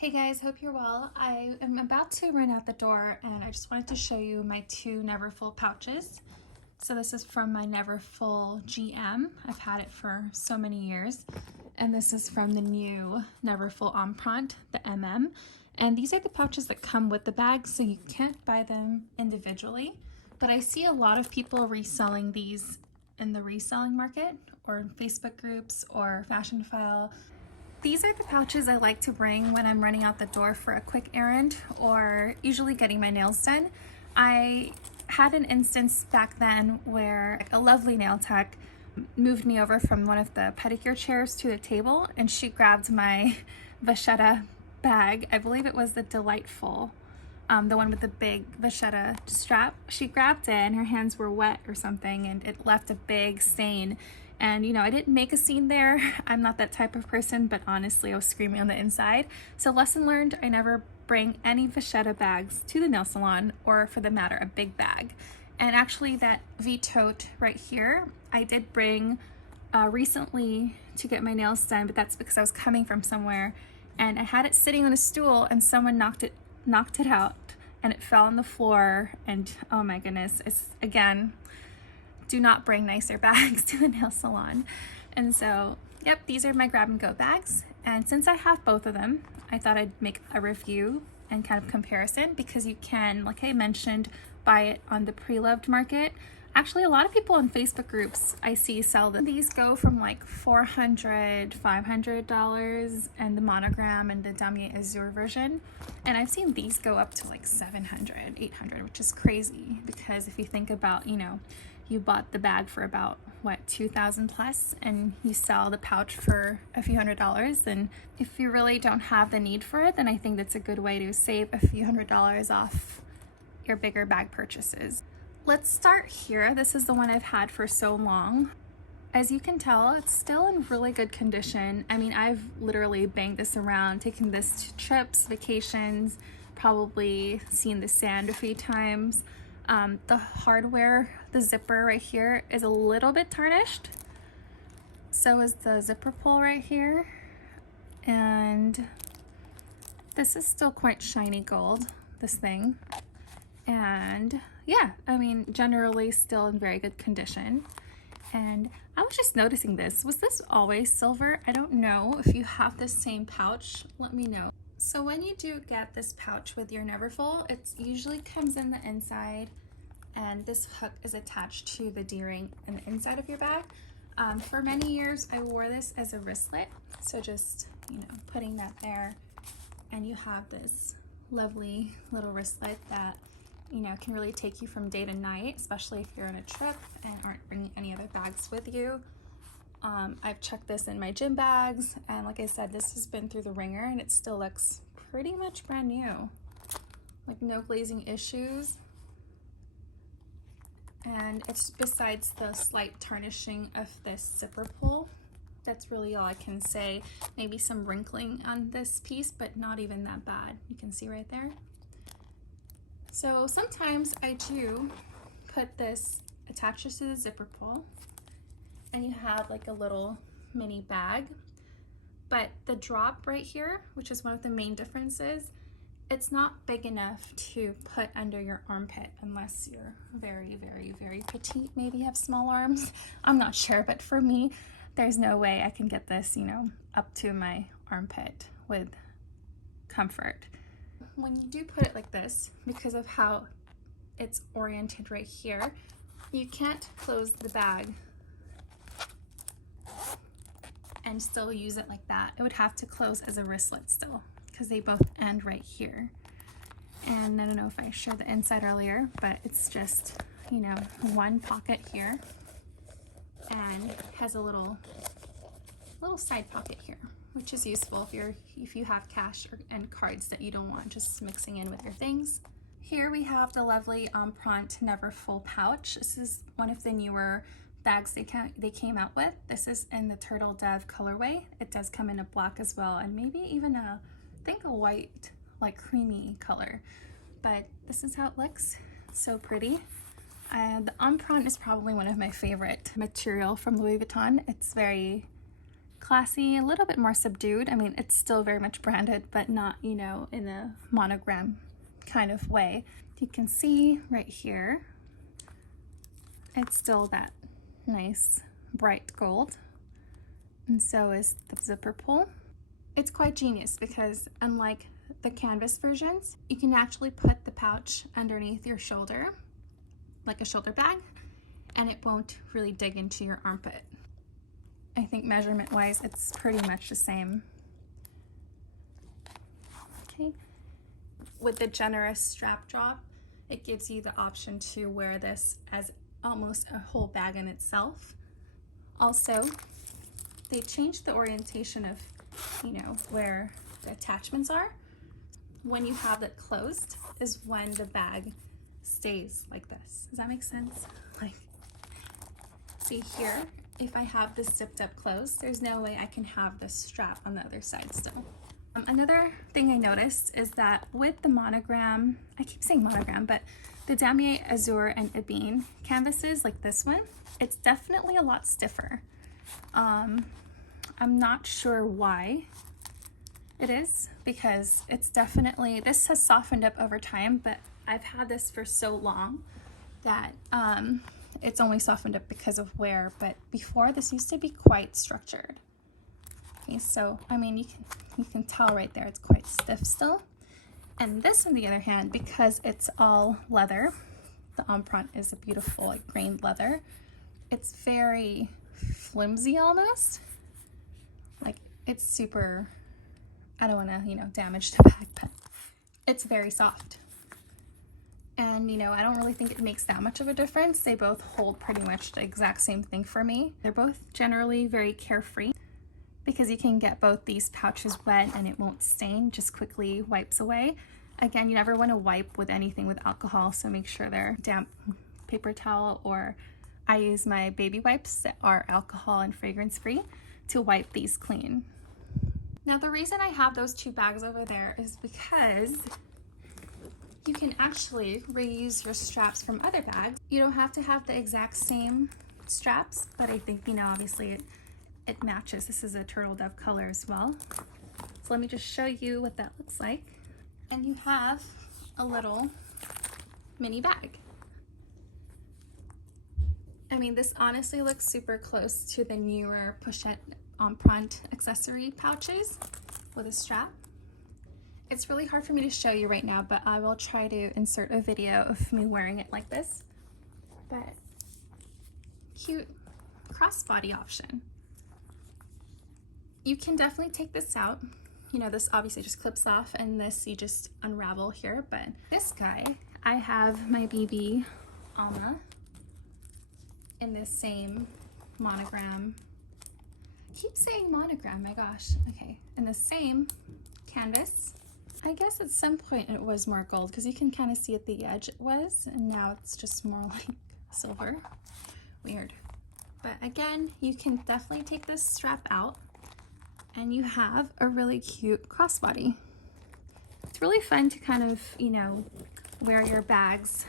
Hey guys, hope you're well. I am about to run out the door and I just wanted to show you my two Neverfull pouches. So this is from my Neverfull GM. I've had it for so many years. And this is from the new Neverfull Empreinte, the MM. And these are the pouches that come with the bag, so you can't buy them individually. But I see a lot of people reselling these in the reselling market or in Facebook groups or Fashion File. These are the pouches I like to bring when I'm running out the door for a quick errand or usually getting my nails done. I had an instance back then where a lovely nail tech moved me over from one of the pedicure chairs to the table, and she grabbed my vachetta bag. I believe it was the Delightful, the one with the big vachetta strap. She grabbed it and her hands were wet or something, and it left a big stain. And you know, I didn't make a scene there. I'm not that type of person, but honestly, I was screaming on the inside. So lesson learned, I never bring any vachetta bags to the nail salon, or for the matter, a big bag. And actually that V-tote right here, I did bring recently to get my nails done, but that's because I was coming from somewhere and I had it sitting on a stool and someone knocked it out and it fell on the floor, and oh my goodness, it's again, do not bring nicer bags to the nail salon. And so, yep, these are my grab and go bags. And since I have both of them, I thought I'd make a review and kind of comparison, because you can, like I mentioned, buy it on the preloved market. Actually, a lot of people in Facebook groups I see sell them. These go from like $400, $500, and the monogram and the Damier Azure version. And I've seen these go up to like $700, $800, which is crazy, because if you think about, you know, you bought the bag for about what, 2,000 plus, and you sell the pouch for a few $100s. And if you really don't have the need for it, then I think that's a good way to save a few $100s off your bigger bag purchases. Let's start here. This is the one I've had for so long. As you can tell, it's still in really good condition. I mean, I've literally banged this around, taken this to trips, vacations, probably seen the sand a few times. The hardware, the zipper right here is a little bit tarnished. So is the zipper pull right here. And this is still quite shiny gold, this thing. And yeah, I mean, generally still in very good condition. And I was just noticing this. Was this always silver? I don't know. If you have the same pouch, let me know. So when you do get this pouch with your Neverfull, it usually comes in the inside, and this hook is attached to the D-ring in the inside of your bag. For many years, I wore this as a wristlet. So just, you know, putting that there, and you have this lovely little wristlet that, you know, can really take you from day to night, especially if you're on a trip and aren't bringing any other bags with you. I've checked this in my gym bags, and like I said, this has been through the ringer and it still looks pretty much brand new. Like no glazing issues. And it's besides the slight tarnishing of this zipper pull. That's really all I can say. Maybe some wrinkling on this piece, but not even that bad. You can see right there. So sometimes I do put this, attaches to the zipper pull, and you have like a little mini bag. But the drop right here, which is one of the main differences, it's not big enough to put under your armpit unless you're very, very, very petite, maybe have small arms. I'm not sure, but for me, there's no way I can get this, you know, up to my armpit with comfort. When you do put it like this, because of how it's oriented right here, you can't close the bag and still use it like that. It would have to close as a wristlet still, because they both end right here. And I don't know if I showed the inside earlier, but it's just, you know, one pocket here and has a little side pocket here, which is useful if you have cash and cards that you don't want just mixing in with your things. Here we have the lovely Empreinte Neverfull pouch. This is one of the newer bags they came out with. This is in the Turtledove colorway. It does come in a black as well, and maybe even I think a white, like creamy color. But this is how it looks. It's so pretty. The Empreinte is probably one of my favorite material from Louis Vuitton. It's very classy, a little bit more subdued. I mean, it's still very much branded, but not, you know, in a monogram kind of way. You can see right here, it's still that nice bright gold, and so is the zipper pull. It's quite genius because unlike the canvas versions, you can actually put the pouch underneath your shoulder, like a shoulder bag, and it won't really dig into your armpit. I think measurement wise, it's pretty much the same. Okay. With the generous strap drop, it gives you the option to wear this as almost a whole bag in itself. Also, they changed the orientation of, you know, where the attachments are. When you have it closed is when the bag stays like this. Does that make sense? Like, see here, if I have this zipped up closed, there's no way I can have this strap on the other side still. Another thing I noticed is that with the monogram, I keep saying monogram, but the Damier, Azure, and Ebene canvases like this one, it's definitely a lot stiffer. I'm not sure why it is, because it's definitely, this has softened up over time, but I've had this for so long that it's only softened up because of wear, but before this used to be quite structured. Okay, so I mean, you can tell right there it's quite stiff still. And this, on the other hand, because it's all leather, the Empreinte is a beautiful like grained leather. It's very flimsy almost. Like, it's super, I don't want to, you know, damage the bag, but it's very soft. And, you know, I don't really think it makes that much of a difference. They both hold pretty much the exact same thing for me. They're both generally very carefree because you can get both these pouches wet and it won't stain, just quickly wipes away. Again, you never want to wipe with anything with alcohol, so make sure they're damp paper towel, or I use my baby wipes that are alcohol and fragrance free to wipe these clean. Now, the reason I have those two bags over there is because you can actually reuse your straps from other bags. You don't have to have the exact same straps, but I think, you know, obviously it matches. This is a Turtledove color as well. So let me just show you what that looks like. And you have a little mini bag. I mean, this honestly looks super close to the newer pochette Empreinte accessory pouches with a strap. It's really hard for me to show you right now, but I will try to insert a video of me wearing it like this. But cute crossbody option. You can definitely take this out. You know, this obviously just clips off, and this you just unravel here, but this guy, I have my BB Alma in this same monogram. I keep saying monogram, my gosh. Okay, in the same canvas. I guess at some point it was more gold because you can kind of see at the edge it was, and now it's just more like silver. Weird. But again, you can definitely take this strap out and you have a really cute crossbody. It's really fun to kind of, you know, wear your bags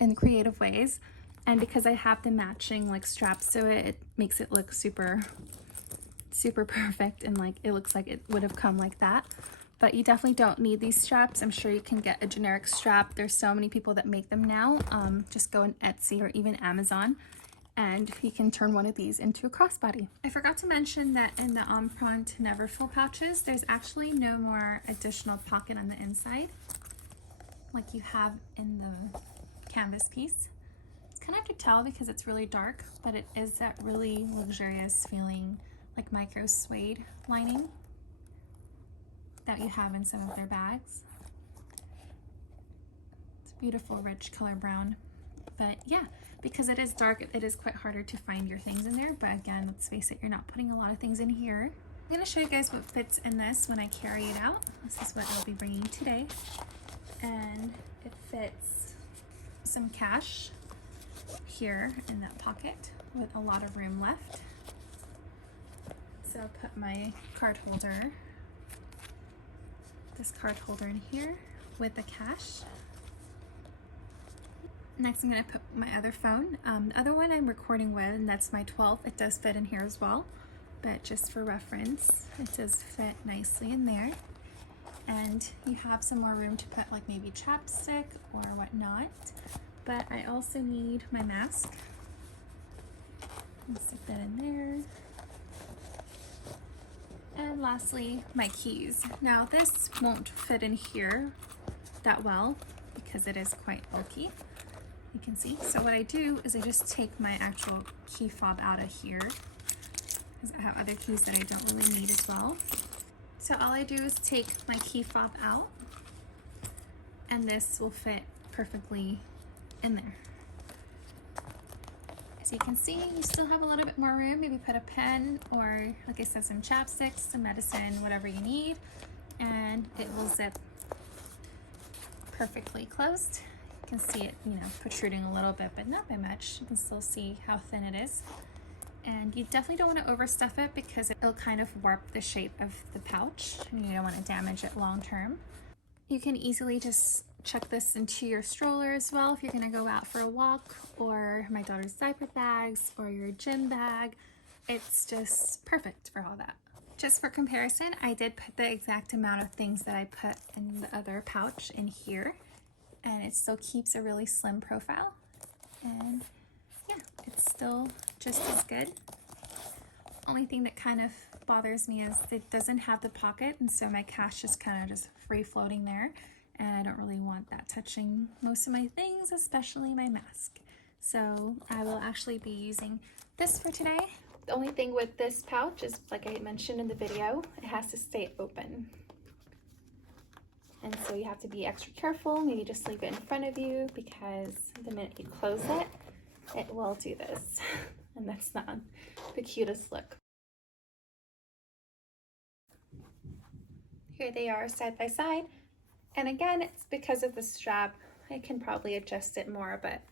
in creative ways. And because I have the matching like straps to it, it makes it look super perfect, and like it looks like it would have come like that. But you definitely don't need these straps. I'm sure you can get a generic strap. There's so many people that make them now. Just go on Etsy or even Amazon, and you can turn one of these into a crossbody. I forgot to mention that in the Empreinte Neverfull pouches, there's actually no more additional pocket on the inside like you have in the canvas piece. It's kind of hard to tell because it's really dark, but it is that really luxurious feeling, like micro suede lining that you have in some of their bags. It's a beautiful rich color brown. But yeah, because it is dark, it is quite harder to find your things in there. But again, let's face it, you're not putting a lot of things in here. I'm gonna show you guys what fits in this when I carry it out. This is what I'll be bringing today. And it fits some cash here in that pocket with a lot of room left. So I'll put my card holder, this card holder in here with the cash. Next, I'm going to put my other phone. The other one I'm recording with, and that's my 12. It does fit in here as well. but just for reference, it does fit nicely in there. And you have some more room to put like maybe chapstick or whatnot. But I also need my mask. I'll stick that in there. And lastly, my keys. Now this won't fit in here that well because it is quite bulky, you can see. So what I do is I just take my actual key fob out of here, because I have other keys that I don't really need as well. So all I do is take my key fob out, and this will fit perfectly in there. As you can see, you still have a little bit more room. Maybe put a pen or, like I said, some chapsticks, some medicine, whatever you need, and it will zip perfectly closed. You can see it, protruding a little bit, but not by much. You can still see how thin it is. And you definitely don't want to overstuff it because it'll kind of warp the shape of the pouch, and you don't want to damage it long term. You can easily just chuck this into your stroller as well if you're going to go out for a walk, or my daughter's diaper bags, or your gym bag. It's just perfect for all that. Just for comparison, I did put the exact amount of things that I put in the other pouch in here, and it still keeps a really slim profile. And yeah, it's still just as good. Only thing that kind of bothers me is it doesn't have the pocket, and so my cash is kind of just free floating there, and I don't really want that touching most of my things, especially my mask. So I will actually be using this for today. The only thing with this pouch is, like I mentioned in the video, it has to stay open. And so you have to be extra careful. Maybe just leave it in front of you, because the minute you close it, it will do this. And that's not the cutest look. Here they are side by side. And again, it's because of the strap. I can probably adjust it more, but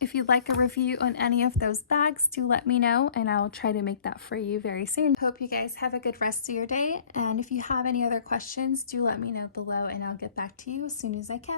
if you'd like a review on any of those bags, do let me know, and I'll try to make that for you very soon. Hope you guys have a good rest of your day, and if you have any other questions, do let me know below, and I'll get back to you as soon as I can.